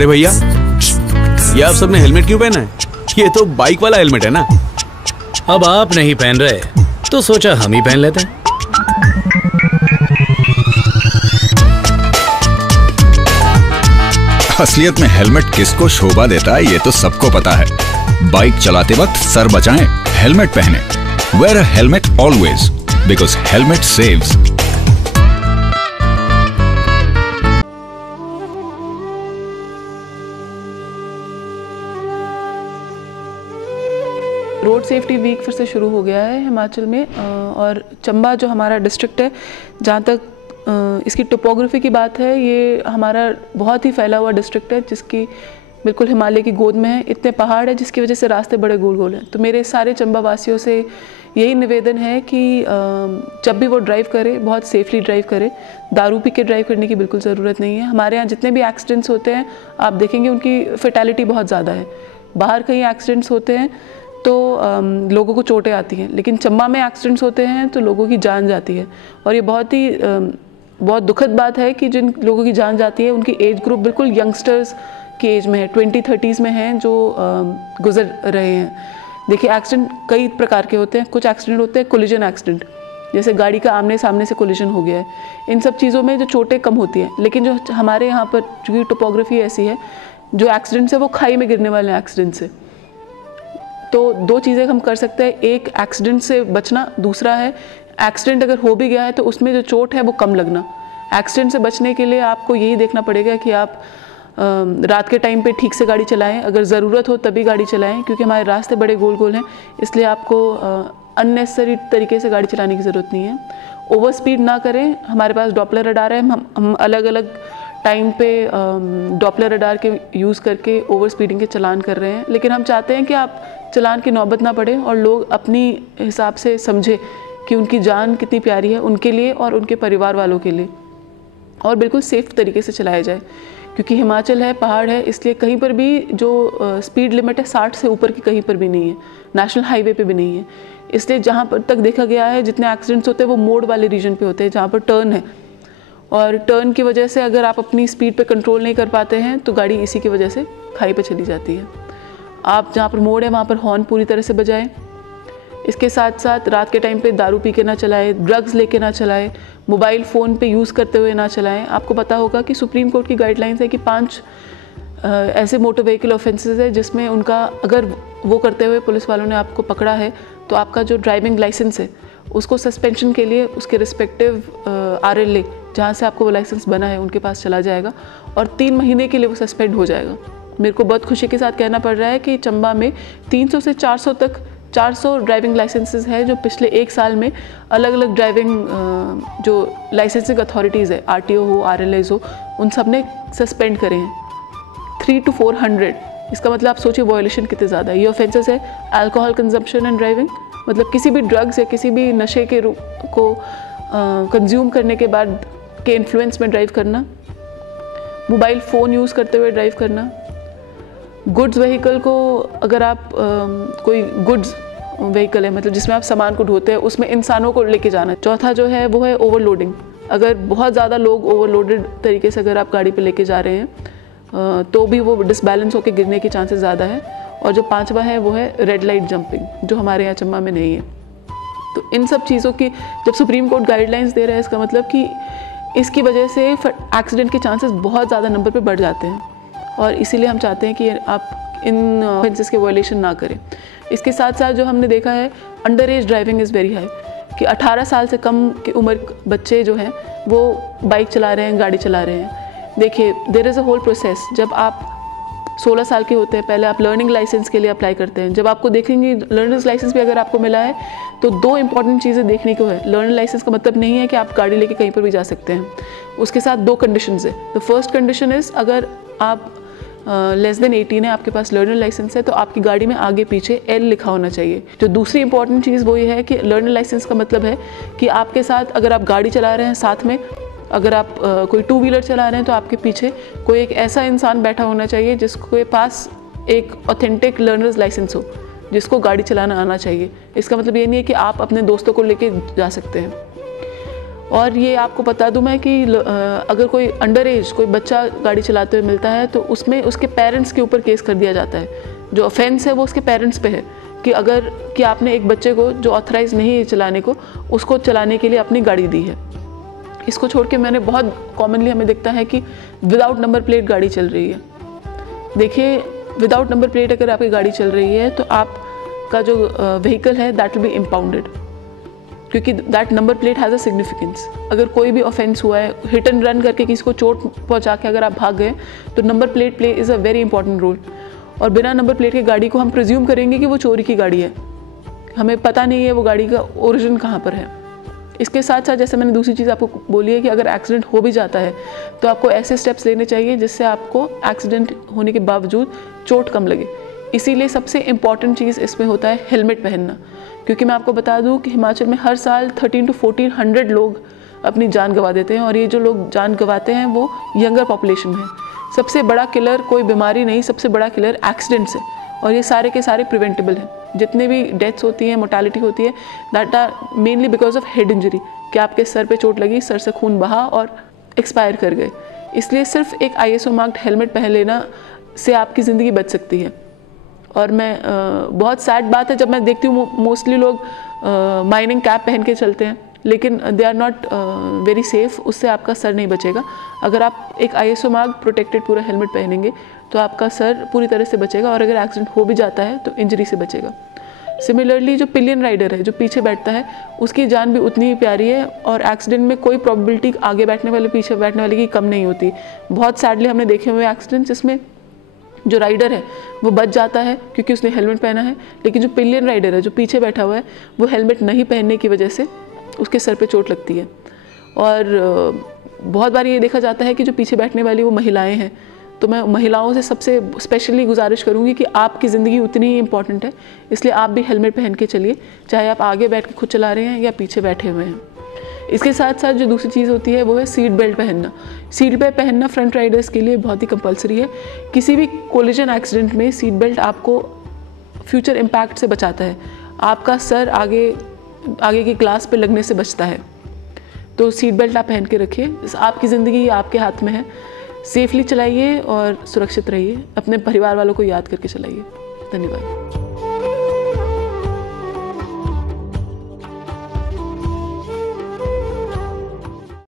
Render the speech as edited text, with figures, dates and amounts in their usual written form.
अरे भैया, ये आप सबने हेलमेट क्यों पहना है? ये तो बाइक वाला हेलमेट है ना। अब आप नहीं पहन रहे तो सोचा हम ही पहन लेते हैं। असलियत में हेलमेट किसको शोभा देता है ये तो सबको पता है। बाइक चलाते वक्त सर बचाएं, हेलमेट पहने। Wear a helmet always, because helmet saves. Road safety week फिर से शुरू हो गया है हिमाचल में, और चंबा जो हमारा डिस्ट्रिक्ट है, जहाँ तक इसकी टोपोग्राफी की बात है, ये हमारा बहुत ही फैला हुआ डिस्ट्रिक्ट है जिसकी बिल्कुल हिमालय की गोद में है। इतने पहाड़ है जिसकी वजह से रास्ते बड़े गोल गोल हैं। तो मेरे सारे चंबा वासियों से यही निवेदन है कि जब भी वो ड्राइव करें बहुत सेफली ड्राइव करें। दारू पी के ड्राइव करने की बिल्कुल ज़रूरत नहीं है। हमारे यहाँ जितने भी एक्सीडेंट्स होते हैं आप देखेंगे उनकी फेटैलिटी बहुत ज़्यादा है। बाहर कहीं एक्सीडेंट्स होते हैं तो लोगों को चोटें आती हैं, लेकिन चंबा में एक्सीडेंट्स होते हैं तो लोगों की जान जाती है। और ये बहुत दुखद बात है कि जिन लोगों की जान जाती है उनकी एज ग्रुप बिल्कुल यंगस्टर्स की एज में है, 20-30s में हैं जो गुजर रहे हैं। देखिए, एक्सीडेंट कई प्रकार के होते हैं। कुछ एक्सीडेंट होते हैं कोलिजन एक्सीडेंट, जैसे गाड़ी का आमने सामने से कोलिजन हो गया है। इन सब चीज़ों में जो चोटें कम होती हैं, लेकिन जो हमारे यहाँ पर चूँकि टोपोग्राफी ऐसी है, जो एक्सीडेंट्स है वो खाई में गिरने वाले एक्सीडेंट से। तो दो चीज़ें हम कर सकते हैं, एक एक्सीडेंट से बचना, दूसरा है एक्सीडेंट अगर हो भी गया है तो उसमें जो चोट है वो कम लगना। एक्सीडेंट से बचने के लिए आपको यही देखना पड़ेगा कि आप रात के टाइम पे ठीक से गाड़ी चलाएं, अगर ज़रूरत हो तभी गाड़ी चलाएं, क्योंकि हमारे रास्ते बड़े गोल गोल हैं, इसलिए आपको अननेसेसरी तरीके से गाड़ी चलाने की ज़रूरत नहीं है। ओवर स्पीड ना करें। हमारे पास डॉपलर रडार है, हम अलग अलग टाइम पे डॉपलर रडार के यूज़ करके ओवर स्पीडिंग के चालान कर रहे हैं, लेकिन हम चाहते हैं कि आप चालान की नौबत ना पड़े और लोग अपनी हिसाब से समझे कि उनकी जान कितनी प्यारी है उनके लिए और उनके परिवार वालों के लिए, और बिल्कुल सेफ तरीके से चलाया जाए। क्योंकि हिमाचल है, पहाड़ है, इसलिए कहीं पर भी जो स्पीड लिमिट है 60 से ऊपर की कहीं पर भी नहीं है, नेशनल हाईवे पे भी नहीं है। इसलिए जहाँ पर तक देखा गया है जितने एक्सीडेंट्स होते हैं वो मोड़ वाले रीजन पे होते हैं जहाँ पर टर्न है, और टर्न की वजह से अगर आप अपनी स्पीड पे कंट्रोल नहीं कर पाते हैं तो गाड़ी इसी की वजह से खाई पे चली जाती है। आप जहाँ पर मोड़ है वहाँ पर हॉर्न पूरी तरह से बजाएं। इसके साथ साथ रात के टाइम पे दारू पी के ना चलाएं, ड्रग्स लेके ना चलाएं, मोबाइल फ़ोन पे यूज़ करते हुए ना चलाएं। आपको पता होगा कि सुप्रीम कोर्ट की गाइडलाइंस है कि 5 ऐसे मोटर व्हीकल ऑफेंसेस है जिसमें उनका अगर वो करते हुए पुलिस वालों ने आपको पकड़ा है तो आपका जो ड्राइविंग लाइसेंस है उसको सस्पेंशन के लिए उसके रिस्पेक्टिव RLA जहाँ से आपको वो लाइसेंस बना है उनके पास चला जाएगा और 3 महीने के लिए वो सस्पेंड हो जाएगा। मेरे को बहुत खुशी के साथ कहना पड़ रहा है कि चंबा में 300 से 400 तक 400 ड्राइविंग लाइसेंसेस है जो पिछले 1 साल में अलग अलग ड्राइविंग जो लाइसेंसिंग अथॉरिटीज़ है, RTO हो, RLAs हो, उन सब ने सस्पेंड करे हैं 300 to 400। इसका मतलब आप सोचिए वॉयलेशन कितने ज़्यादा है। ये ऑफेंसेस है अल्कोहल कंजम्पशन एंड ड्राइविंग, मतलब किसी भी ड्रग्स या किसी भी नशे के को कंज्यूम करने के बाद के इन्फ्लुएंस में ड्राइव करना, मोबाइल फ़ोन यूज़ करते हुए ड्राइव करना, गुड्स व्हीकल को अगर आप कोई गुड्स व्हीकल है मतलब जिसमें आप सामान को ढोते हैं उसमें इंसानों को लेके जाना। चौथा जो है वो है ओवरलोडिंग। अगर बहुत ज़्यादा लोग ओवरलोडेड तरीके से अगर आप गाड़ी पे लेके जा रहे हैं तो भी वो डिसबैलेंस होकर गिरने के चांसेस ज़्यादा है। और जो 5वां है वो है रेड लाइट जंपिंग, जो हमारे यहाँ चंबा में नहीं है। तो इन सब चीज़ों की जब सुप्रीम कोर्ट गाइडलाइंस दे रहा है इसका मतलब कि इसकी वजह से एक्सीडेंट के चांसेस बहुत ज़्यादा नंबर पे बढ़ जाते हैं, और इसीलिए हम चाहते हैं कि आप इन ऑफेंसेस के वायलेशन ना करें। इसके साथ साथ जो हमने देखा है under as driving is very high, कि 18 साल से कम की उम्र बच्चे जो हैं वो बाइक चला रहे हैं, गाड़ी चला रहे हैं। देखिए, there is a whole process. जब आप 16 साल के होते हैं पहले आप लर्निंग लाइसेंस के लिए अप्लाई करते हैं। जब आपको देखेंगे लर्नर्स लाइसेंस भी अगर आपको मिला है तो 2 इंपॉर्टेंट चीज़ें देखने को है। लर्नर लाइसेंस का मतलब नहीं है कि आप गाड़ी लेके कहीं पर भी जा सकते हैं, उसके साथ 2 कंडीशंस है। द फर्स्ट कंडीशन इज़ अगर आप लेस देन 18 है, आपके पास लर्नर लाइसेंस है, तो आपकी गाड़ी में आगे पीछे L लिखा होना चाहिए। जो दूसरी इंपॉर्टेंट चीज़ वो ये है कि लर्नर लाइसेंस का मतलब है कि आपके साथ अगर आप गाड़ी चला रहे हैं, साथ में अगर आप कोई 2 व्हीलर चला रहे हैं तो आपके पीछे कोई एक ऐसा इंसान बैठा होना चाहिए जिसके पास एक ऑथेंटिक लर्नर्स लाइसेंस हो, जिसको गाड़ी चलाना आना चाहिए। इसका मतलब ये नहीं है कि आप अपने दोस्तों को लेके जा सकते हैं। और ये आपको बता दूं मैं कि अगर कोई अंडर एज कोई बच्चा गाड़ी चलाते हुए मिलता है तो उसमें उसके पेरेंट्स के ऊपर केस कर दिया जाता है। जो ऑफेंस है वो उसके पेरेंट्स पे है कि अगर कि आपने एक बच्चे को जो ऑथराइज नहीं है चलाने को, उसको चलाने के लिए अपनी गाड़ी दी है। इसको छोड़ के मैंने बहुत कॉमनली हमें दिखता है कि विदाउट नंबर प्लेट गाड़ी चल रही है। देखिए, विदाउट नंबर प्लेट अगर आपकी गाड़ी चल रही है तो आपका जो व्हीकल है दैट विल बी इम्पाउंडेड, क्योंकि that number plate has a significance. अगर कोई भी ऑफेंस हुआ है, हिट एंड रन करके किसी को चोट पहुंचा के अगर आप भाग गए तो number plate play is a very important role. और बिना नंबर प्लेट की गाड़ी को हम प्रिज्यूम करेंगे कि वो चोरी की गाड़ी है, हमें पता नहीं है वो गाड़ी का ओरिजिन कहाँ पर है। इसके साथ साथ जैसे मैंने दूसरी चीज़ आपको बोली है कि अगर एक्सीडेंट हो भी जाता है तो आपको ऐसे स्टेप्स लेने चाहिए जिससे आपको एक्सीडेंट होने के बावजूद चोट कम लगे। इसीलिए सबसे इम्पॉर्टेंट चीज़ इसमें होता है हेलमेट पहनना, क्योंकि मैं आपको बता दूं कि हिमाचल में हर साल 1300 to 1400 लोग अपनी जान गंवा देते हैं, और ये जो लोग जान गंवाते हैं वो यंगर पॉपुलेशन में है। सबसे बड़ा किलर कोई बीमारी नहीं, सबसे बड़ा किलर एक्सीडेंट्स है, और ये सारे के सारे प्रिवेंटेबल हैं। जितने भी डेथ्स होती हैं, मोर्टालिटी होती है, that are mainly because of head injury, कि आपके सर पे चोट लगी, सर से खून बहा और एक्सपायर कर गए। इसलिए सिर्फ एक ISO मार्क्ड हेलमेट पहन लेना से आपकी ज़िंदगी बच सकती है। और मैं बहुत सैड बात है जब मैं देखती हूँ मोस्टली लोग माइनिंग कैप पहन के चलते हैं, लेकिन they are not very safe. उससे आपका सर नहीं बचेगा। अगर आप एक ISO मार्क प्रोटेक्टेड पूरा हेलमेट पहनेंगे तो आपका सर पूरी तरह से बचेगा, और अगर एक्सीडेंट हो भी जाता है तो इंजरी से बचेगा। सिमिलरली जो पिलियन राइडर है, जो पीछे बैठता है, उसकी जान भी उतनी ही प्यारी है, और एक्सीडेंट में कोई प्रोबेबिलिटी आगे बैठने वाले पीछे बैठने वाले की कम नहीं होती। बहुत सैडली हमने देखे हुए एक्सीडेंट्स जिसमें जो राइडर है वो बच जाता है क्योंकि उसने हेलमेट पहना है, लेकिन जो पिलियन राइडर है, जो पीछे बैठा हुआ है, वो हेलमेट नहीं पहनने की वजह से उसके सर पे चोट लगती है। और बहुत बार ये देखा जाता है कि जो पीछे बैठने वाली वो महिलाएं हैं। तो मैं महिलाओं से सबसे स्पेशली गुजारिश करूंगी कि आपकी ज़िंदगी उतनी ही इंपॉर्टेंट है, इसलिए आप भी हेलमेट पहन के चलिए, चाहे आप आगे बैठ के खुद चला रहे हैं या पीछे बैठे हुए हैं। इसके साथ साथ जो दूसरी चीज़ होती है वो है सीट बेल्ट पहनना। सीट बेल्ट पहनना फ्रंट राइडर्स के लिए बहुत ही कंपलसरी है। किसी भी कोलिजन एक्सीडेंट में सीट बेल्ट आपको फ्यूचर इम्पैक्ट से बचाता है। आपका सर आगे की ग्लास पे लगने से बचता है। तो सीट बेल्ट आप पहन के रखिए। आपकी ज़िंदगी आपके हाथ में है। सेफली चलाइए और सुरक्षित रहिए। अपने परिवार वालों को याद करके चलाइए। धन्यवाद।